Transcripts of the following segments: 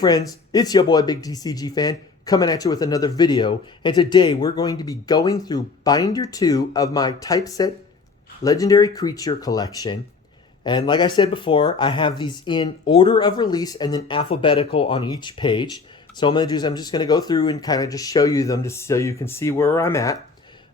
friends, it's your boy Big TCG Fan coming at you with another video, and today we're going to be going through Binder 2 of my typeset Legendary Creature collection. And like I said before, I have these in order of release and then alphabetical on each page. So I'm going to do is I'm just going to go through and kind of just show you them just so you can see where I'm at.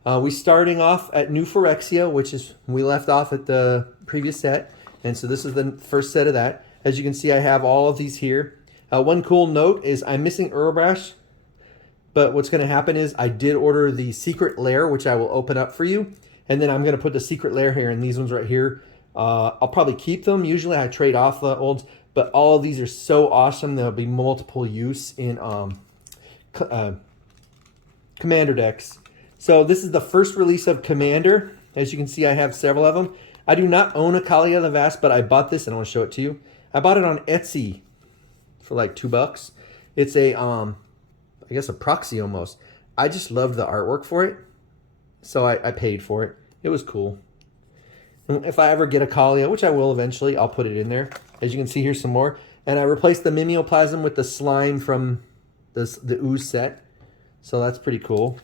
We're starting off at New Phyrexia, which is we left off at the previous set. And so this is the first set of that. As you can see, I have all of these here. One cool note is I'm missing Urabrash, but what's going to happen is I did order the secret lair, which I will open up for you. And then I'm going to put the secret lair here, and these ones right here. I'll probably keep them. Usually I trade off the olds, but all of these are so awesome. There'll be multiple use in Commander decks. So this is the first release of Commander. As you can see, I have several of them. I do not own a Kaalia the Vast, but I bought this, and I want to show it to you. I bought it on Etsy for like $2. It's a, I guess a proxy almost. I just loved the artwork for it, so I paid for it. It was cool. If I ever get a Kaalia, which I will eventually, I'll put it in there. As you can see, here's some more. And I replaced the Mimeoplasm with the slime from the Ooze set. So that's pretty cool.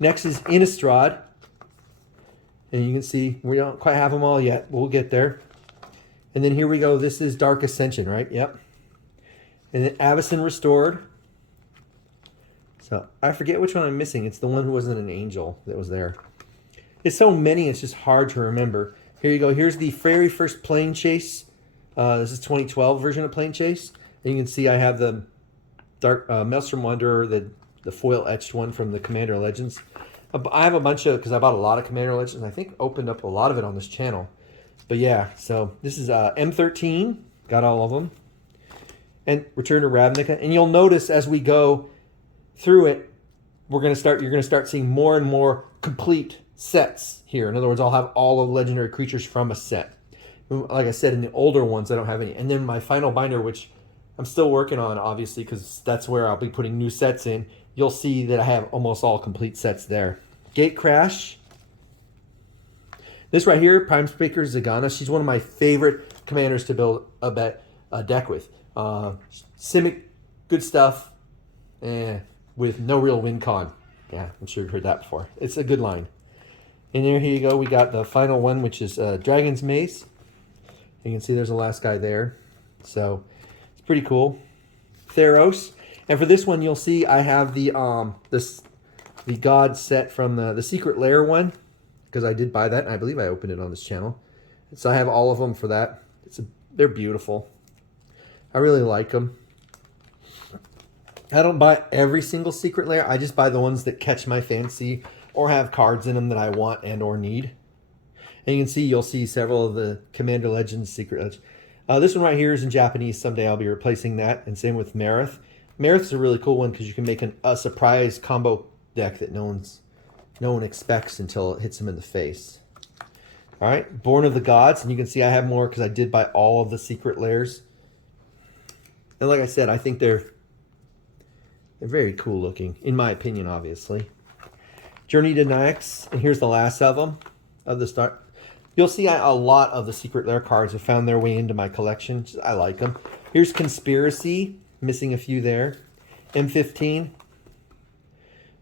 Next is Innistrad. And you can see, we don't quite have them all yet. We'll get there. And then here we go. This is Dark Ascension, right? Yep. And then Avacyn Restored. So I forget which one I'm missing. It's the one who wasn't an angel that was there. It's so many, it's just hard to remember. Here you go. Here's the very first Plane Chase. This is 2012 version of Plane Chase. And you can see I have the Dark Maelstrom Wanderer, the foil etched one from the Commander Legends. I have a bunch of, because I bought a lot of Commander Legends. I think opened up a lot of it on this channel. But yeah, so this is M13. Got all of them. And Return to Ravnica. And you'll notice as we go through it, you're going to start seeing more and more complete sets here. In other words, I'll have all of legendary creatures from a set. Like I said, in the older ones, I don't have any. And then my final binder, which I'm still working on, obviously, because that's where I'll be putting new sets in. You'll see that I have almost all complete sets there. Gate Crash. This right here, Prime Speaker Zagana. She's one of my favorite commanders to build a deck with. Simic, good stuff, with no real win con. Yeah, I'm sure you've heard that before. It's a good line. And here you go. We got the final one, which is Dragon's Mace. You can see there's the last guy there. So it's pretty cool. Theros. And for this one, you'll see I have the God set from the Secret Lair one, because I did buy that, and I believe I opened it on this channel. So I have all of them for that. They're beautiful. I really like them. I don't buy every single Secret Lair. I just buy the ones that catch my fancy or have cards in them that I want and or need. And you can see, you'll see several of the Commander Legends, Secret Legends. This one right here is in Japanese. Someday I'll be replacing that. And same with Marith. Marith's a really cool one because you can make a surprise combo deck that no one expects until it hits them in the face. All right, Born of the Gods. And you can see I have more because I did buy all of the Secret Lairs. And like I said, I think they're very cool looking, in my opinion, obviously. Journey to Nyx, and here's the last of them, of the start. You'll see a lot of the Secret Lair cards have found their way into my collection. I like them. Here's Conspiracy, missing a few there. M15.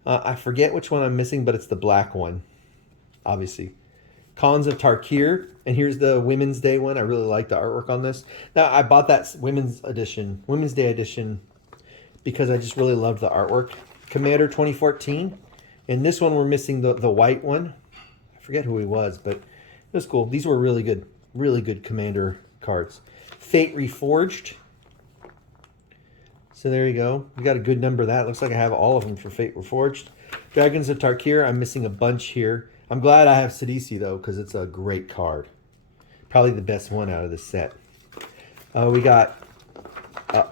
I forget which one I'm missing, but it's the black one, obviously. Khans of Tarkir, and here's the Women's Day one. I really like the artwork on this. Now, I bought that Women's Day edition, because I just really loved the artwork. Commander 2014. And this one we're missing the white one. I forget who he was, but it was cool. These were really good Commander cards. Fate Reforged. So there you go. We got a good number of that. Looks like I have all of them for Fate Reforged. Dragons of Tarkir. I'm missing a bunch here. I'm glad I have Sidisi, though, because it's a great card. Probably the best one out of this set. We got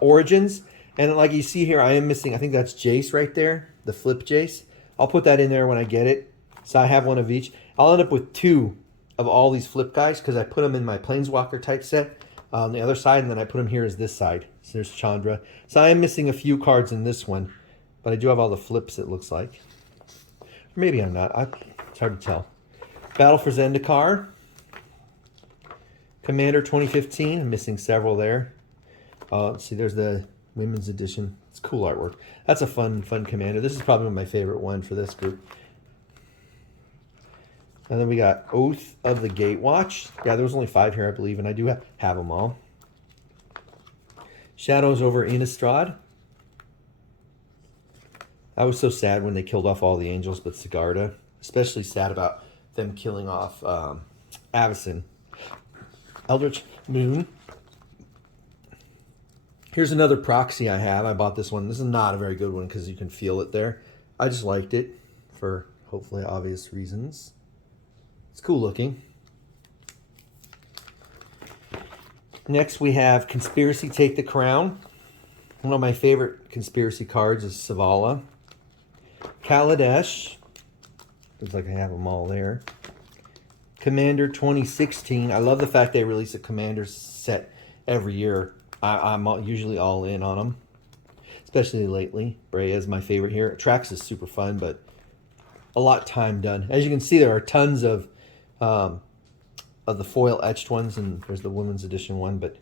Origins. And like you see here, I am missing, I think that's Jace right there. The flip Jace. I'll put that in there when I get it. So I have one of each. I'll end up with 2 of all these flip guys because I put them in my Planeswalker type set on the other side, and then I put them here as this side. So there's Chandra. So I am missing a few cards in this one, but I do have all the flips, it looks like. Or maybe I'm not. It's hard to tell. Battle for Zendikar. Commander 2015. I'm missing several there. Let's see, there's the Women's edition. It's cool artwork. That's a fun commander. This is probably my favorite one for this group. And then we got Oath of the Gatewatch. Yeah, there was only 5 here, I believe, and I do have them all. Shadows over Innistrad. I was so sad when they killed off all the angels but Sigarda. Especially sad about them killing off Avacyn. Eldritch Moon. Here's another proxy I have. I bought this one. This is not a very good one because you can feel it there. I just liked it for hopefully obvious reasons. It's cool looking. Next we have Conspiracy Take the Crown. One of my favorite conspiracy cards is Savala. Kaladesh. Looks like I have them all there. Commander 2016. I love the fact they release a Commander set every year. I'm usually all in on them, especially lately. Brea is my favorite here. Trax is super fun, but a lot time done. As you can see, there are tons of the foil etched ones, and there's the women's edition one. But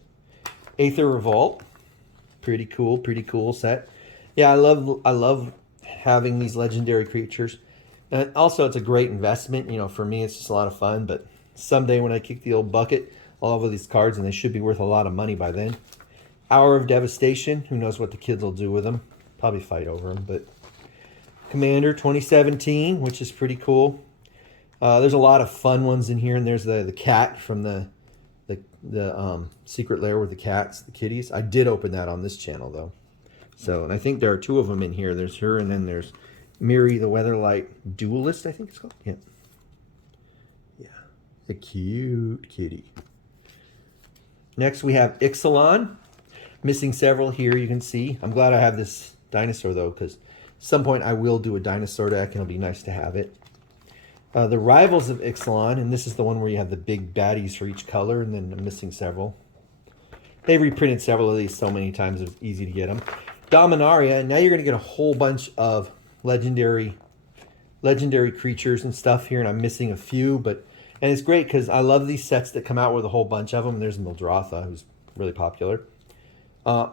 Aether Revolt, pretty cool set. Yeah, I love having these legendary creatures, and also it's a great investment. You know, for me, it's just a lot of fun. But someday when I kick the old bucket, I'll have all these cards, and they should be worth a lot of money by then. Hour of Devastation. Who knows what the kids will do with them? Probably fight over them. But Commander 2017, which is pretty cool. There's a lot of fun ones in here, and there's the cat from the secret lair with the cats, the kitties. I did open that on this channel though. So, and I think there are 2 of them in here. There's her, and then there's Miri the Weatherlight Duelist, I think it's called. Yeah. Yeah. A cute kitty. Next we have Ixalan. Missing several here, you can see. I'm glad I have this dinosaur though, because at some point I will do a dinosaur deck, and it'll be nice to have it. The Rivals of Ixalan, and this is the one where you have the big baddies for each color, and then I'm missing several. They reprinted several of these so many times, it's easy to get them. Dominaria, and now you're going to get a whole bunch of legendary creatures and stuff here, and I'm missing a few, and it's great because I love these sets that come out with a whole bunch of them. There's Mildrotha, who's really popular,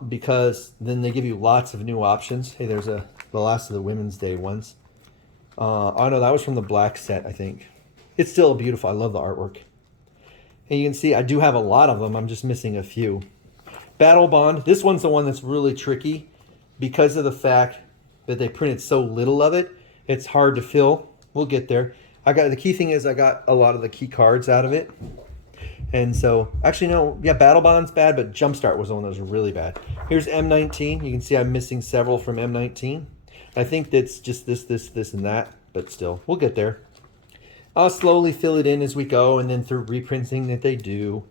because then they give you lots of new options. Hey, there's the last of the Women's Day ones. Oh no, that was from the black set, I think. It's still beautiful. I love the artwork. And you can see I do have a lot of them. I'm just missing a few. Battle Bond. This one's the one that's really tricky because of the fact that they printed so little of it. It's hard to fill. We'll get there. The key thing is I got a lot of the key cards out of it. And so, actually no, yeah, Battle Bond's bad, but Jumpstart was the one that was really bad. Here's M19. You can see I'm missing several from M19. I think that's just this, and that, but still, we'll get there. I'll slowly fill it in as we go, and then through reprinting that they do.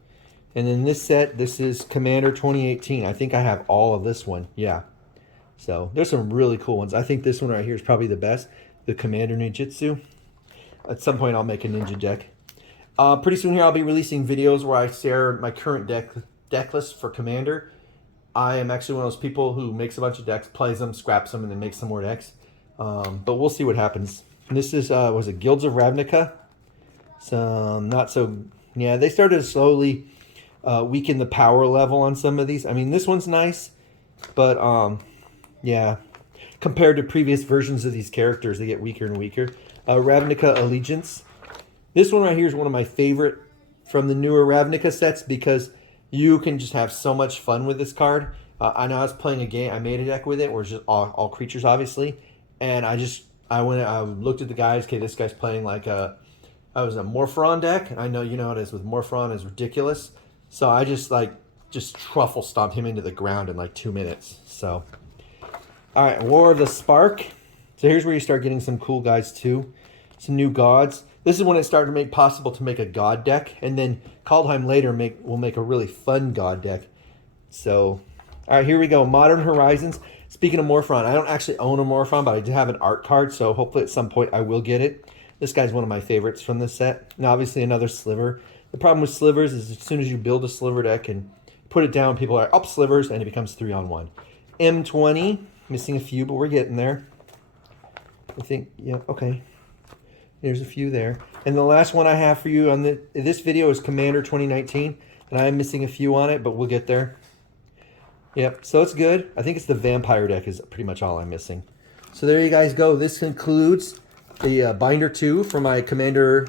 And then this set, this is Commander 2018. I think I have all of this one, yeah. So there's some really cool ones. I think this one right here is probably the best, the Commander Ninjutsu. At some point, I'll make a ninja deck. Pretty soon here, I'll be releasing videos where I share my current deck list for Commander. I am actually one of those people who makes a bunch of decks, plays them, scraps them, and then makes some more decks. But we'll see what happens. And this is, was it Guilds of Ravnica? Some not so, yeah, they started to slowly weaken the power level on some of these. I mean, this one's nice, but yeah, compared to previous versions of these characters, they get weaker and weaker. Ravnica Allegiance. This one right here is one of my favorite from the newer Ravnica sets because you can just have so much fun with this card. I know I was playing a game. I made a deck with it where it's just all creatures, obviously. And I looked at the guys. Okay, this guy's playing like I was a Morphron deck. And I know you know how it is with Morphron. It's ridiculous. So I just truffle stomped him into the ground in like 2 minutes. So, all right, War of the Spark. So here's where you start getting some cool guys too. Some new gods. This is when it started to make possible to make a god deck, and then Kaldheim later will make a really fun god deck. So, all right, here we go. Modern Horizons. Speaking of Morphron, I don't actually own a Morphron, but I do have an art card, so hopefully at some point I will get it. This guy's one of my favorites from this set. And obviously another Sliver. The problem with Slivers is as soon as you build a Sliver deck and put it down, people are up Slivers, and it becomes 3-on-1. M20, missing a few, but we're getting there. I think, yeah, okay. There's a few there. And the last one I have for you on this video is Commander 2019. And I am missing a few on it, but we'll get there. Yep, so it's good. I think it's the vampire deck is pretty much all I'm missing. So there you guys go. This concludes the binder 2 for my commander.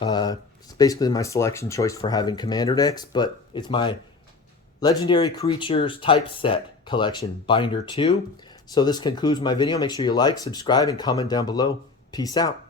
It's basically my selection choice for having commander decks, but it's my legendary creatures typeset collection binder 2. So this concludes my video. Make sure you like, subscribe, and comment down below. Peace out.